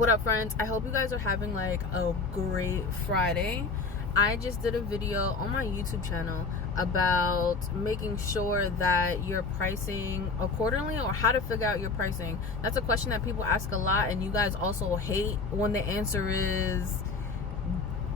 What up, friends? I hope you guys are having like a great Friday. I just did a video on my YouTube channel about making sure that you're pricing accordingly, or how to figure out your pricing. That's a question that people ask a lot, and you guys also hate when the answer is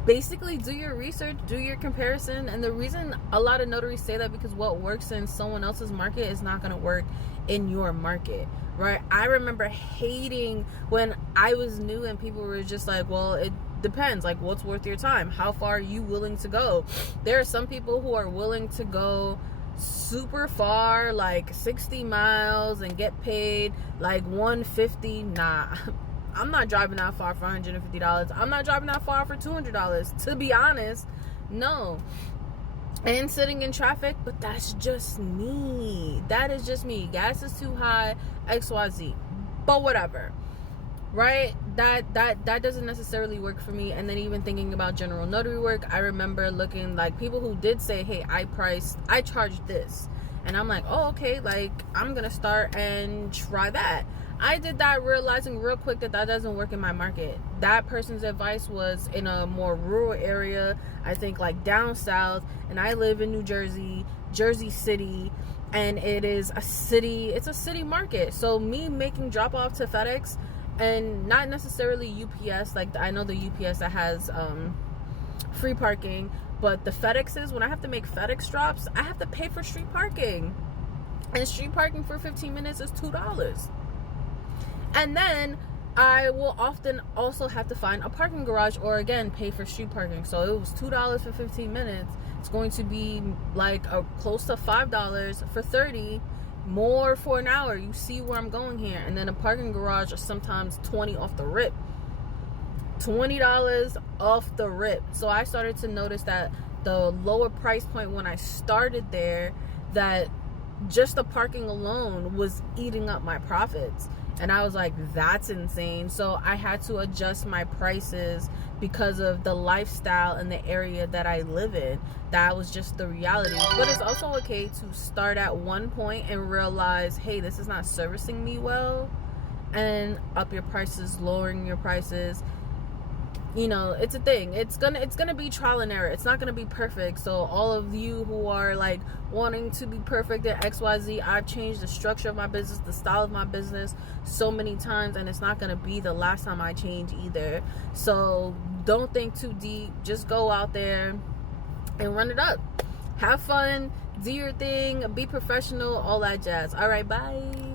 basically do your research, do your comparison. And the reason a lot of notaries say that, because what works in someone else's market is not going to work in your market, right? I remember hating when I was new and people were just like, well, it depends, like what's worth your time, how far are you willing to go? There are some people who are willing to go super far, like 60 miles, and get paid like $150. Nah, I'm not driving that far for $150. I'm not driving that far for $200, to be honest. No. And sitting in traffic, but that's just me. That is just me. Gas is too high, XYZ. But whatever. Right? That doesn't necessarily work for me. And then even thinking about general notary work, I remember looking like people who did say, hey, I charged this. And I'm like, oh, okay, like I'm gonna start and try that. I did that realizing real quick that doesn't work in my market. That person's advice was in a more rural area, I think like down south, and I live in New Jersey, Jersey City, and it's a city market. So me making drop off to FedEx, and not necessarily UPS, like I know the UPS that has free parking, but the FedExes, when I have to make FedEx drops, I have to pay for street parking. And street parking for 15 minutes is $2. And then I will often also have to find a parking garage, or again, pay for street parking. So it was $2 for 15 minutes. It's going to be like close to $5 for 30, more for an hour. You see where I'm going here. And then a parking garage is sometimes $20 off the rip. $20 off the rip. So I started to notice that the lower price point when I started there, that just the parking alone was eating up my profits. And I was like, that's insane. So I had to adjust my prices because of the lifestyle and the area that I live in. That was just the reality. But it's also okay to start at one point and realize, hey, this is not servicing me well, and up your prices, lowering your prices. You know, it's a thing. It's gonna be trial and error. It's not gonna be perfect. So all of you who are like wanting to be perfect at XYZ, I've changed the structure of my business, the style of my business so many times, and it's not gonna be the last time I change either. So don't think too deep. Just go out there and run it up. Have fun, do your thing, be professional, all that jazz. All right, bye.